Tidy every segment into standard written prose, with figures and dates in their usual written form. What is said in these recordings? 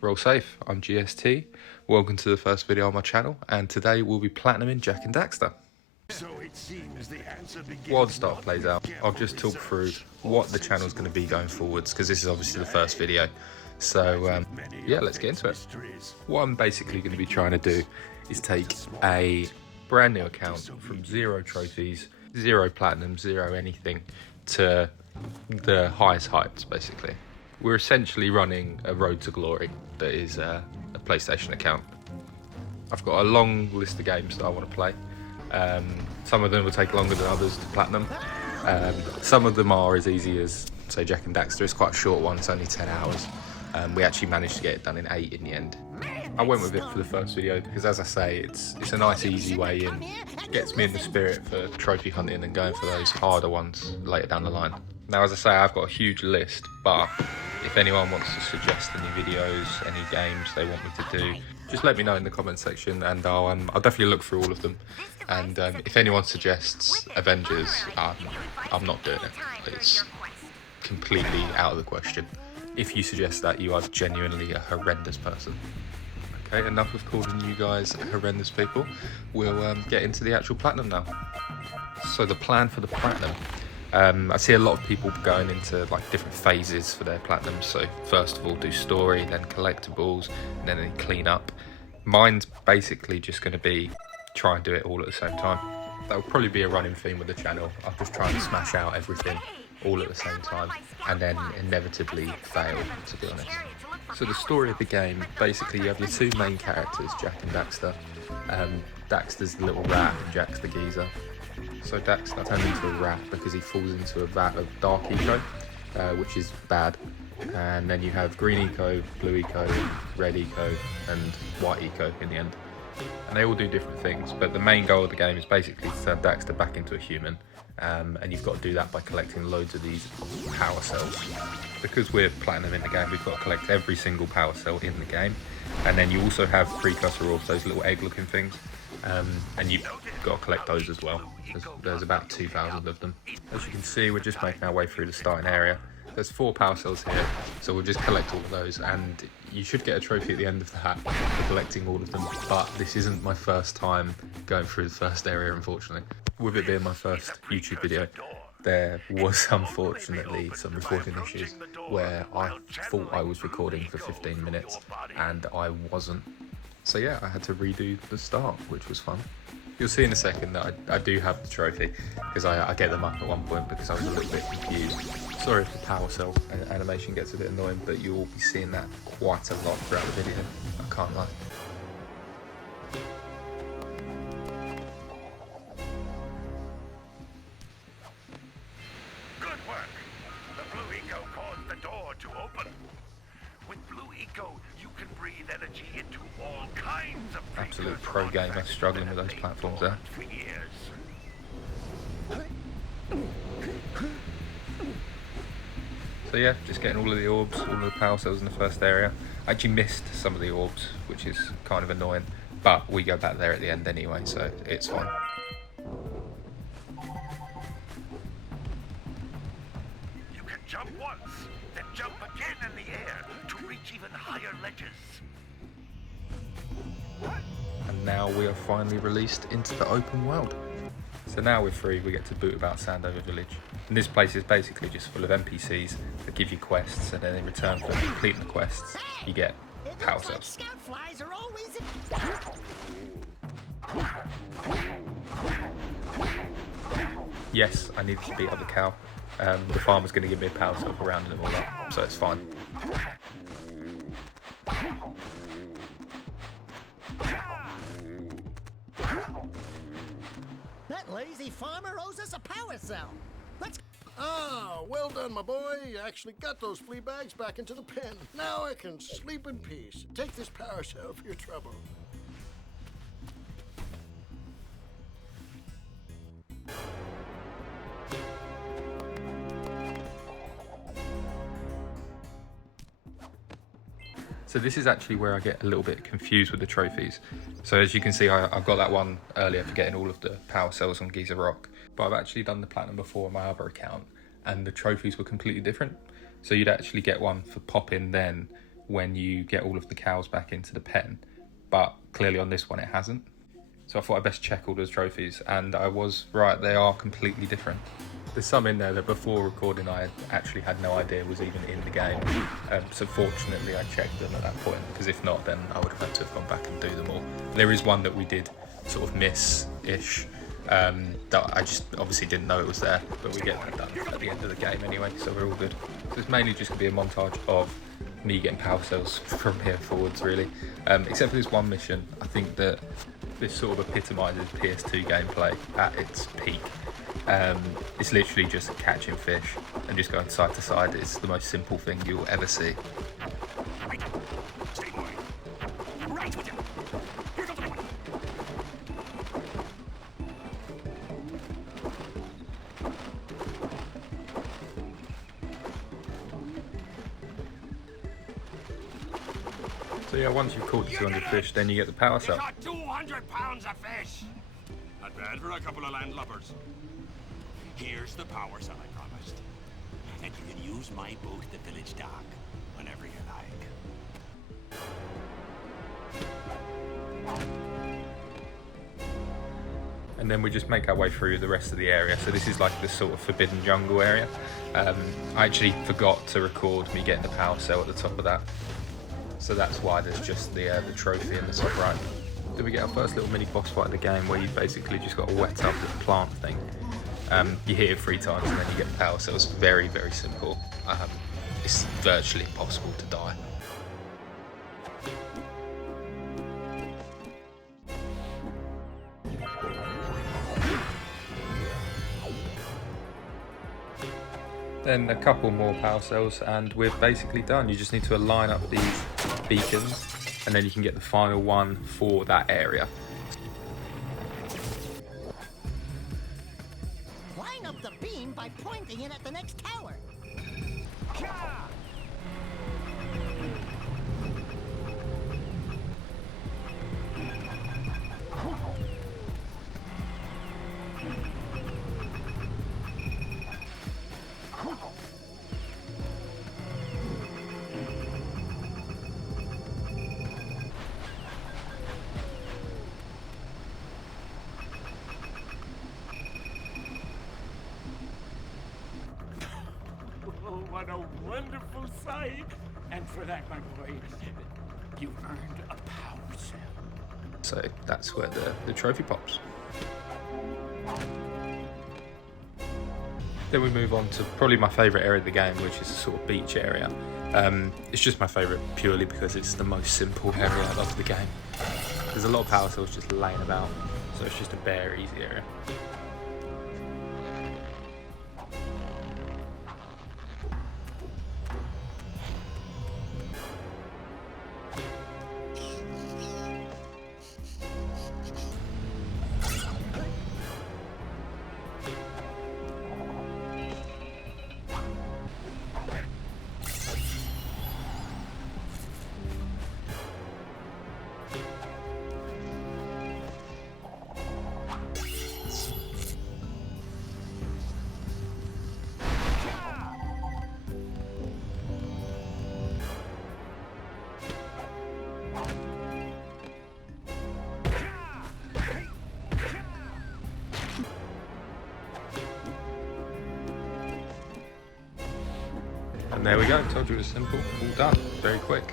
Roll safe, I'm GST. Welcome to the first video on my channel, and today we'll be platinuming Jak And Daxter. While the start plays out, I'll just talk through what the channel's going to be going forwards, because this is obviously the first video. So yeah, let's get into it. What I'm basically going to be trying to do is take a brand new account from 0 trophies, 0 platinum, 0 anything, to the highest heights basically. We're essentially running a road to glory that is a PlayStation account. I've got a long list of games that I want to play. Some of them will take longer than others to platinum. Some of them are as easy as, say, Jak And Daxter. It's quite a short one, it's only 10 hours. We actually managed to get it done in 8 in the end. I went with it for the first video because, as I say, it's a nice easy way in. It gets me in the spirit for trophy hunting and going for those harder ones later down the line. Now, as I say, I've got a huge list, but if anyone wants to suggest any videos, any games they want me to do, just let me know in the comment section, and I'll definitely look through all of them. And if anyone suggests Avengers, I'm not doing it. It's completely out of the question. If you suggest that, you are genuinely a horrendous person. Okay, enough of calling you guys horrendous people. We'll get into the actual platinum now. So the plan for the platinum. I see a lot of people going into like different phases for their platinum. So first of all, do story, then collectibles, and then they clean up. Mine's basically just going to be try and do it all at the same time. That will probably be a running theme with the channel. I'll just try and smash out everything all at the same time, and then inevitably fail, to be honest. So the story of the game, basically you have your 2 main characters, Jak And Daxter. Daxter's the little rat and Jak's the geezer. So Daxter turned into a rat because he falls into a vat of dark eco, which is bad. And then you have green eco, blue eco, red eco, and white eco in the end. And they all do different things, but the main goal of the game is basically to turn Daxter back into a human. And you've got to do that by collecting loads of these power cells. Because we're platinum in the game, we've got to collect every single power cell in the game. And then you also have precursor orbs, those little egg looking things. And you've got to collect those as well. There's about 2,000 of them. As you can see, we're just making our way through the starting area. There's 4 power cells here, so we'll just collect all of those, and you should get a trophy at the end of that for collecting all of them. But this isn't my first time going through the first area, unfortunately. With it being my first YouTube video, there was unfortunately some recording issues where I thought I was recording for 15 minutes and I wasn't. So yeah, I had to redo the start, which was fun. You'll see in a second that I do have the trophy, because I get them up at one point because I was a little bit confused. Sorry if the power cell animation gets a bit annoying, but you will be seeing that quite a lot throughout the video, I can't lie. Good work! The blue eco caused the door to open. With blue eco, you can breathe energy into all kinds of absolute pro gamer struggling with those platforms there. For years. So yeah, just getting all of the orbs, all of the power cells in the first area. I actually missed some of the orbs, which is kind of annoying, but we go back there at the end anyway, so it's fine. You can jump once, then jump again in the air to reach even higher ledges. And now we are finally released into the open world. So now we're free, we get to boot about Sandover Village. And this place is basically just full of NPCs that give you quests, and then in return for completing the quests, you get power cells. Yes, I needed to beat up the cow. The farmer's going to give me a power cell for rounding them all up, so it's fine. That lazy farmer owes us a power cell. Let's... Ah, well done, my boy. You actually got those flea bags back into the pen. Now I can sleep in peace. Take this power cell for your trouble. So this is actually where I get a little bit confused with the trophies. So as you can see, I've got that one earlier for getting all of the power cells on Geezer Rock, but I've actually done the platinum before on my other account, and the trophies were completely different. So you'd actually get one for popping then when you get all of the cows back into the pen, but clearly on this one it hasn't. So I thought I'd best check all those trophies, and I was right, they are completely different. There's some in there that before recording I actually had no idea was even in the game. So fortunately I checked them at that point, because if not then I would have had to have gone back and do them all. There is one that we did sort of miss-ish, that I just obviously didn't know it was there, but we get that done at the end of the game anyway, so we're all good. So it's mainly just going to be a montage of me getting power cells from here forwards really, except for this one mission. I think that this sort of epitomises PS2 gameplay at its peak. It's literally just catching fish and just going side to side. It's the most simple thing you'll ever see. Right. Stay boy. Right with you. Here comes the one. So yeah, once you've caught the 200 fish, then you get the power cell. Got 200 pounds of fish. Not bad for a couple of landlubbers. Here's the power cell I promised. And you can use my boat at the village dock whenever you like. And then we just make our way through the rest of the area. So this is like the sort of forbidden jungle area. I actually forgot to record me getting the power cell at the top of that. So that's why there's just the trophy in the top right. Then we get our first little mini boss fight of the game, where you basically just got to wet up the plant thing. You hit it 3 times and then you get the power cells. Very, very simple. It's virtually impossible to die. Then a couple more power cells and we're basically done. You just need to align up these beacons and then you can get the final one for that area. Line up the beam by pointing it at the next tower. Oh, what a wonderful sight! And for that, my boy, you've earned a power cell. So that's where the trophy pops. Then we move on to probably my favourite area of the game, which is the sort of beach area. It's just my favourite purely because it's the most simple area of the game. There's a lot of power cells just laying about, so it's just a bare, easy area. And there we go, told you it was simple, all done, very quick.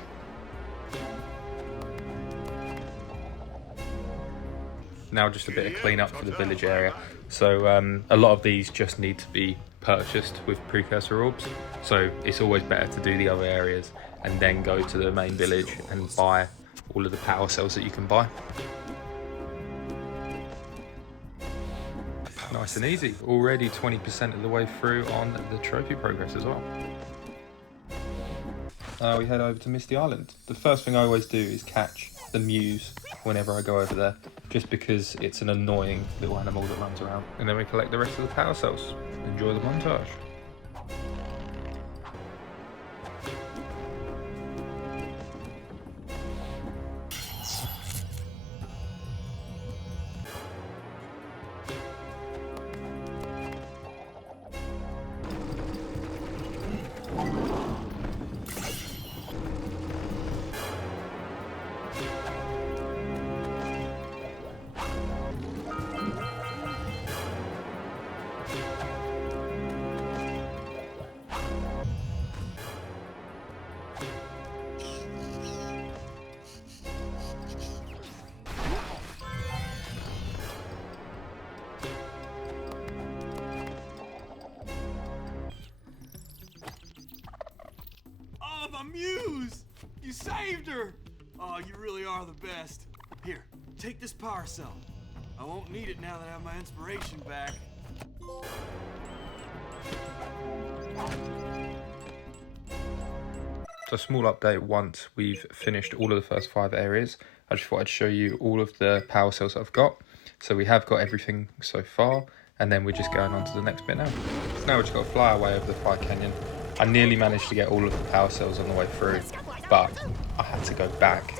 Now just a bit of clean up for the village area. So a lot of these just need to be purchased with precursor orbs. So it's always better to do the other areas and then go to the main village and buy all of the power cells that you can buy. Nice and easy. Already 20% of the way through on the trophy progress as well. We head over to Misty Island. The first thing I always do is catch the Muse whenever I go over there, just because it's an annoying little animal that runs around. And then we collect the rest of the power cells. Enjoy the montage. muse! You saved her! Oh, you really are the best. Here, take this power cell. I won't need it now that I have my inspiration back. So a small update once we've finished all of the first 5 areas. I just thought I'd show you all of the power cells that I've got. So we have got everything so far, and then we're just going on to the next bit now. So now we've just got to fly our way over the Fire Canyon. I nearly managed to get all of the power cells on the way through, but I had to go back.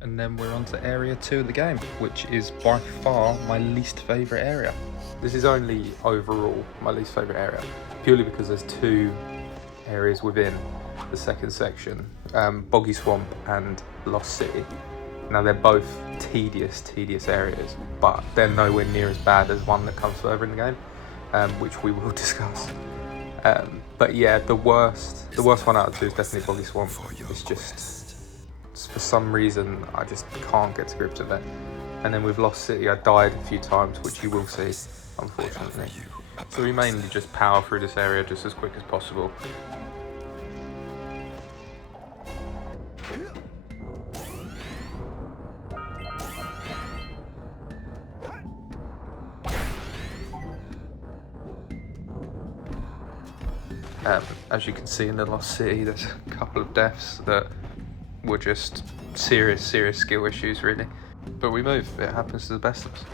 And then we're on to area 2 of the game, which is by far my least favourite area. This is only overall my least favourite area, purely because there's 2 areas within the second section, Boggy Swamp and Lost City. Now they're both tedious areas, but they're nowhere near as bad as one that comes further in the game, which we will discuss. But yeah, the worst one out of 2 is definitely Boggy Swamp. It's just, for some reason, I just can't get to grips with it. And then with Lost City, I died a few times, which you will see, unfortunately. So we mainly just power through this area just as quick as possible. As you can see in the Lost City, there's a couple of deaths that were just serious skill issues, really. But we move. It happens to the best of us.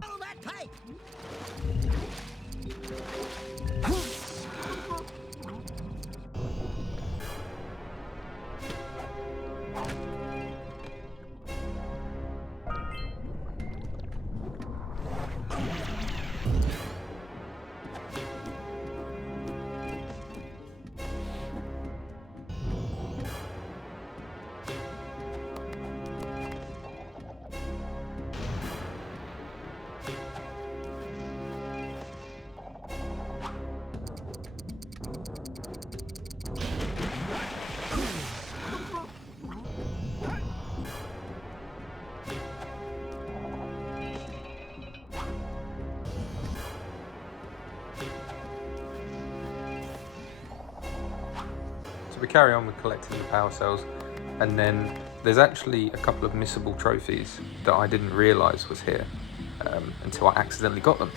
Follow that pipe! We carry on with collecting the power cells, and then there's actually a couple of missable trophies that I didn't realise was here until I accidentally got them.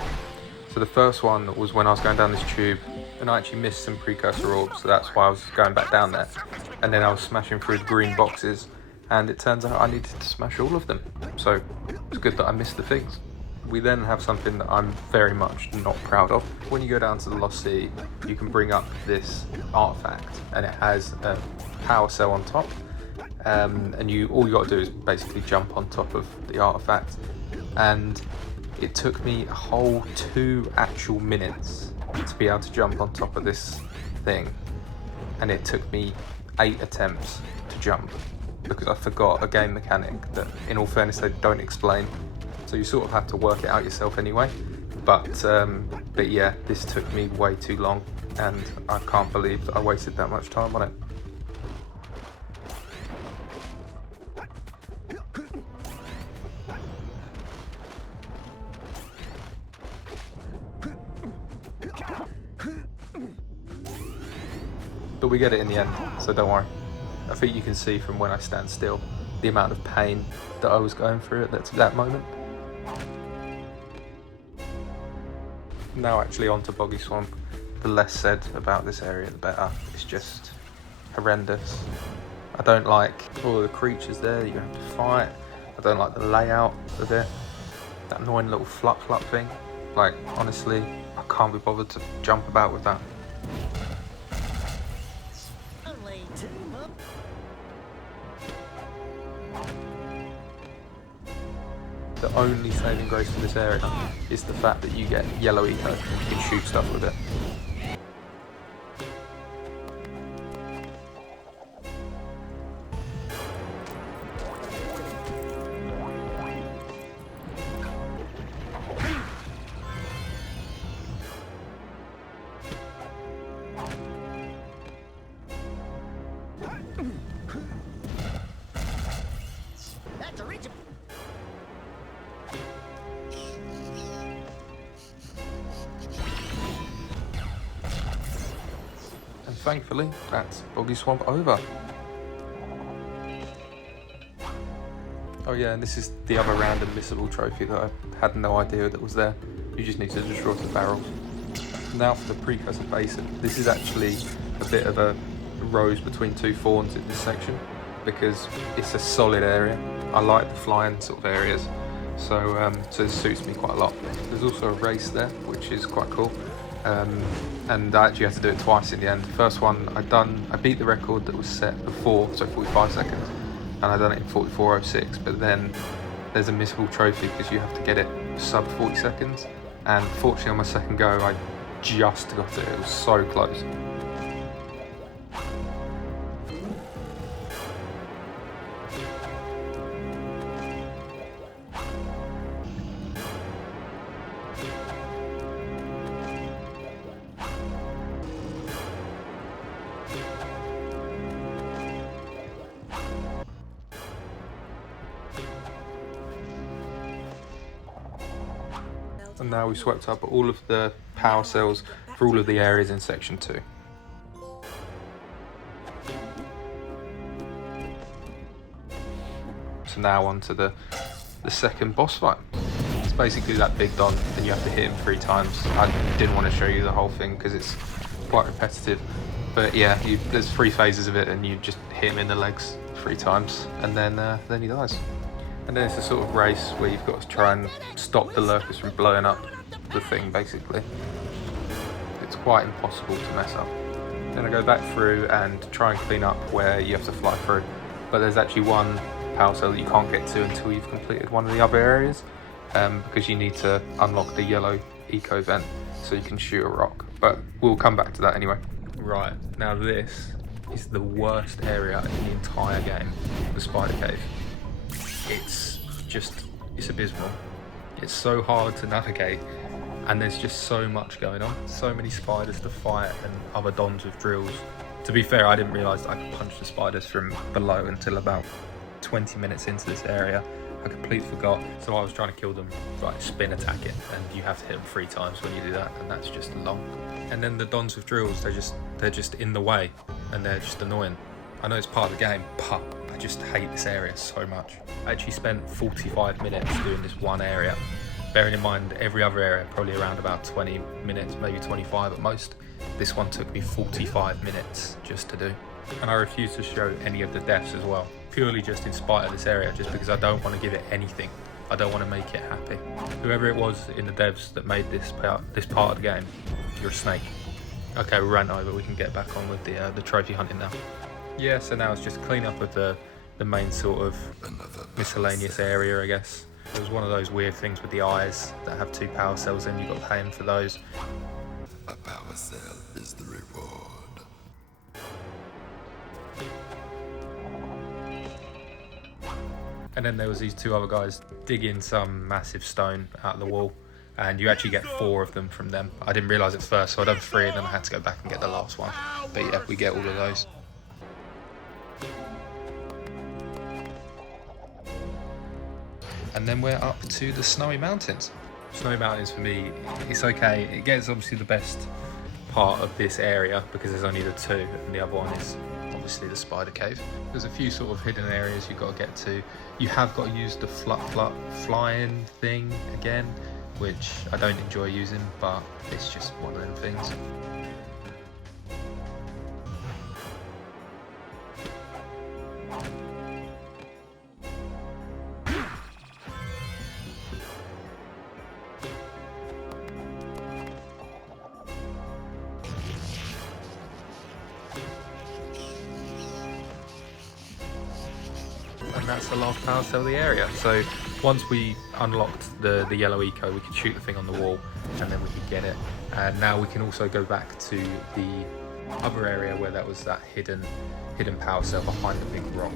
So the first one was when I was going down this tube and I actually missed some precursor orbs, so that's why I was going back down there. And then I was smashing through the green boxes, and it turns out I needed to smash all of them. So it's good that I missed the things. We then have something that I'm very much not proud of. When you go down to the Lost Sea, you can bring up this artifact, and it has a power cell on top. And all you got to do is basically jump on top of the artifact. And it took me a whole 2 actual minutes to be able to jump on top of this thing, and it took me 8 attempts to jump because I forgot a game mechanic that, in all fairness, they don't explain. So you sort of have to work it out yourself anyway. But yeah, this took me way too long, and I can't believe that I wasted that much time on it. But we get it in the end, so don't worry. I think you can see from when I stand still the amount of pain that I was going through at that moment. Now actually onto Boggy Swamp. The less said about this area, the better. It's just horrendous. I don't like all the creatures there that you have to fight. I don't like the layout of it. That annoying little flap thing. Like, honestly, I can't be bothered to jump about with that. Only 2 more. The only saving grace for this area is the fact that you get yellow eco and you can shoot stuff with it. That's a reach. And thankfully, that's Boggy Swamp over. Oh yeah, and this is the other random missable trophy that I had no idea that was there. You just need to destroy the barrels. Now for the precursor basin. This is actually a bit of a rose between two thorns in this section because it's a solid area. I like the flying sort of areas, so this suits me quite a lot. There's also a race there, which is quite cool. And I actually had to do it twice in the end. The first one I beat the record that was set before, so 45 seconds, and I done it in 44:06. But then there's a missable trophy because you have to get it sub 40 seconds. And fortunately, on my second go, I just got it. It was so close. And now we've swept up all of the power cells for all of the areas in section 2. So now on to the second boss fight. It's basically that big Don, and you have to hit him 3 times. I didn't want to show you the whole thing because it's quite repetitive. But yeah, there's 3 phases of it, and you just hit him in the legs 3 times, and then he dies. And then it's a sort of race where you've got to try and stop the lurkers from blowing up the thing, basically. It's quite impossible to mess up. Then I go back through and try and clean up where you have to fly through. But there's actually one power cell that you can't get to until you've completed one of the other areas, because you need to unlock the yellow eco vent so you can shoot a rock. But we'll come back to that anyway. Right, now this is the worst area in the entire game, the spider cave. It's abysmal. It's so hard to navigate, and there's just so much going on. So many spiders to fight and other dons with drills. To be fair, I didn't realise I could punch the spiders from below until about 20 minutes into this area. I completely forgot. So I was trying to kill them, like spin attack it, and you have to hit them 3 times when you do that, and that's just long. And then the dons with drills, they're just in the way, and they're just annoying. I know it's part of the game, but I just hate this area so much. I actually spent 45 minutes doing this one area. Bearing in mind every other area probably around about 20 minutes, maybe 25 at most. This one took me 45 minutes just to do. And I refuse to show any of the deaths as well, purely just in spite of this area, just because I don't want to give it anything. I don't want to make it happy. Whoever it was in the devs that made this part of the game, you're a snake. Okay, we ran over, we can get back on with the trophy hunting now. Yeah, so now it's just clean up of the main sort of miscellaneous area, I guess. It was one of those weird things with the eyes that have 2 power cells in, you got to pay them for those. A power cell is the reward. And then there was these 2 other guys digging some massive stone out of the wall, and you actually get 4 of them from them. I didn't realise at first, so I done 3 and then I had to go back and get the last one. But yeah, we get all of those. And then we're up to the Snowy Mountains. Snowy Mountains for me, it's okay. It gets obviously the best part of this area because there's only the 2, and the other one is obviously the spider cave. There's a few sort of hidden areas you've got to get to. You have got to use the flying thing again, which I don't enjoy using, but it's just one of them things. And that's the last power cell of the area. So Once we unlocked the yellow eco, we could shoot the thing on the wall and then we could get it. And now we can also go back to the other area where that was that hidden power cell behind the big rock.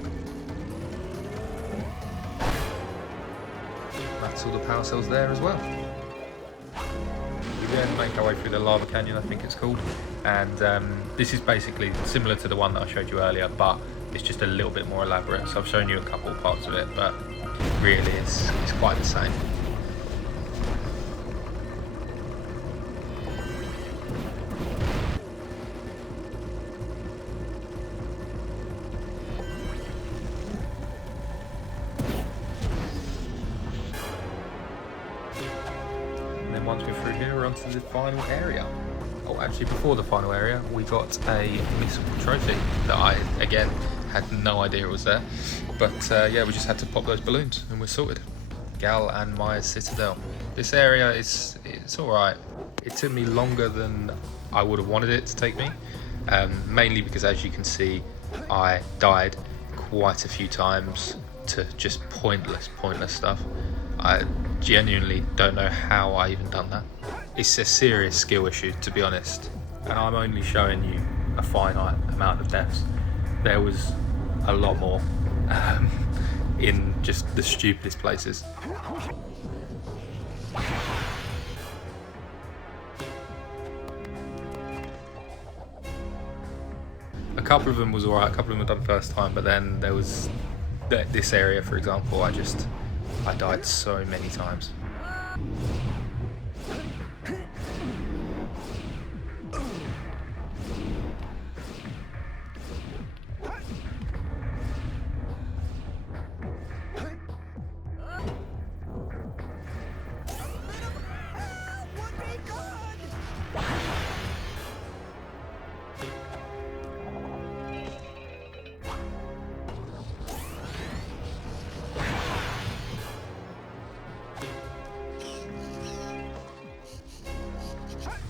That's all the power cells there as well. We then make our way through the lava canyon, I think it's called, and this is basically similar to the one that I showed you earlier, but it's just a little bit more elaborate. So I've shown you a couple of parts of it, but really it's quite the same. Once we're through here, we're on to the final area. Oh, actually, before the final area, we got a missable trophy that I, again, had no idea it was there. But yeah, we just had to pop those balloons and we're sorted. Gal and Maya's Citadel. This area it's alright. It took me longer than I would have wanted it to take me. Mainly because, as you can see, I died quite a few times to just pointless stuff. I genuinely don't know how I even done that. It's a serious skill issue, to be honest, and I'm only showing you a finite amount of deaths. There was a lot more in just the stupidest places. A couple of them was alright, a couple of them were done first time, but then there was this area, for example, I died so many times.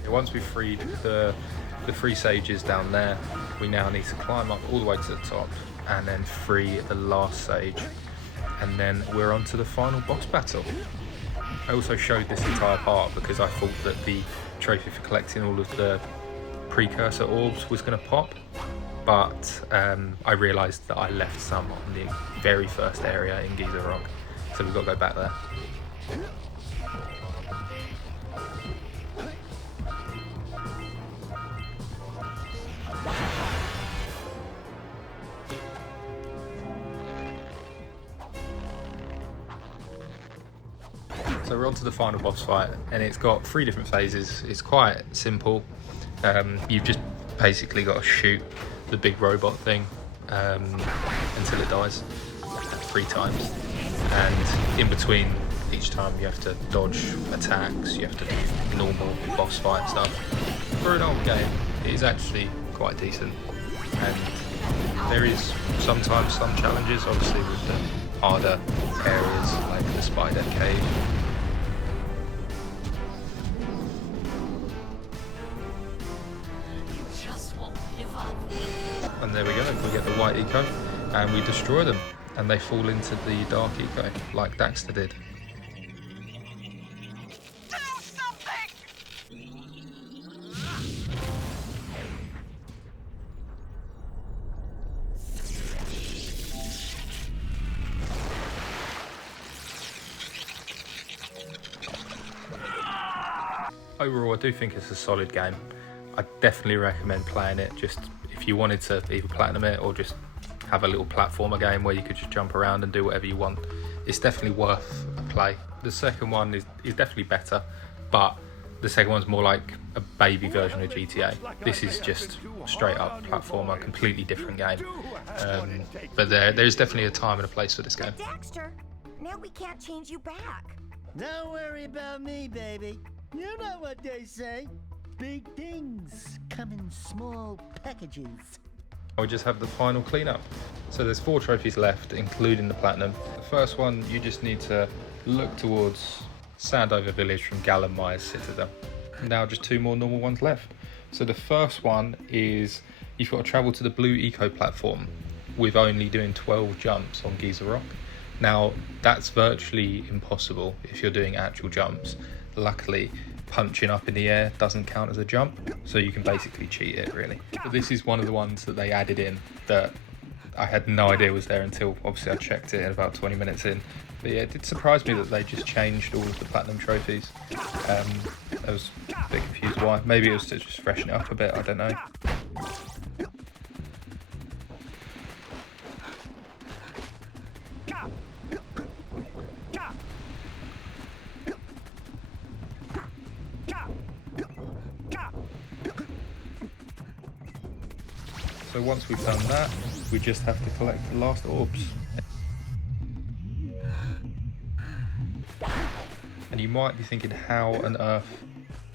Once we've freed the three sages down there, we now need to climb up all the way to the top and then free the last sage, and then we're on to the final boss battle. I also showed this entire part because I thought that the trophy for collecting all of the precursor orbs was going to pop, but I realised that I left some on the very first area in Giza Rock, so we've got to go back there. So we're on to the final boss fight, and it's got 3 different phases. It's quite simple. You've just basically got to shoot the big robot thing until it dies 3 times, and in between each time you have to dodge attacks, you have to do normal boss fight stuff. For an old game, it is actually quite decent, and there is sometimes some challenges, obviously with the harder areas like the spider cave. And there we go, we get the white eco and we destroy them and they fall into the dark eco like Daxter did. Do something! Overall, I do think it's a solid game. I definitely recommend playing it, just if you wanted to either platinum it or just have a little platformer game where you could just jump around and do whatever you want. It's definitely worth a play. The second one is definitely better, but the second one's more like a baby version of GTA. This is just straight up platformer, completely different game. But there's definitely a time and a place for this game. Daxter, now we can't change you back. Don't worry about me, baby. You know what they say. Big things come in small packages. We just have the final cleanup. So there's 4 trophies left, including the platinum. The first one, you just need to look towards Sandover Village from Gal and Maya's Citadel. Now just 2 more normal ones left. So the first one is you've got to travel to the blue eco platform with only doing 12 jumps on Giza Rock. Now, that's virtually impossible if you're doing actual jumps. Luckily, punching up in the air doesn't count as a jump, so you can basically cheat it, really. But this is one of the ones that they added in that I had no idea was there until obviously I checked it about 20 minutes in. But yeah, it did surprise me that they just changed all of the platinum trophies. I was a bit confused why. Maybe it was to just freshen it up a bit, I don't know. So once we've done that, we just have to collect the last orbs. And you might be thinking, how on earth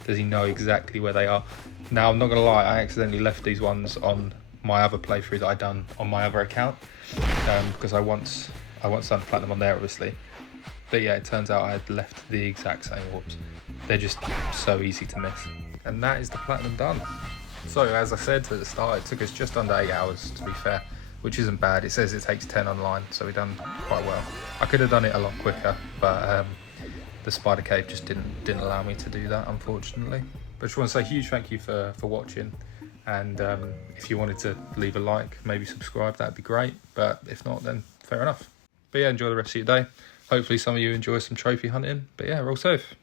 does he know exactly where they are? Now, I'm not gonna lie, I accidentally left these ones on my other playthrough that I done on my other account, because I once done platinum on there, obviously. But yeah, it turns out I had left the exact same orbs. They're just so easy to miss. And that is the platinum done. So as I said at the start, it took us just under 8 hours, to be fair, which isn't bad. It says it takes 10 online, so we've done quite well. I could have done it a lot quicker, but the spider cave just didn't allow me to do that, unfortunately. But I just want to say a huge thank you for watching, and if you wanted to leave a like, maybe subscribe, that'd be great, but if not, then fair enough. But yeah, enjoy the rest of your day. Hopefully some of you enjoy some trophy hunting, but yeah, roll safe.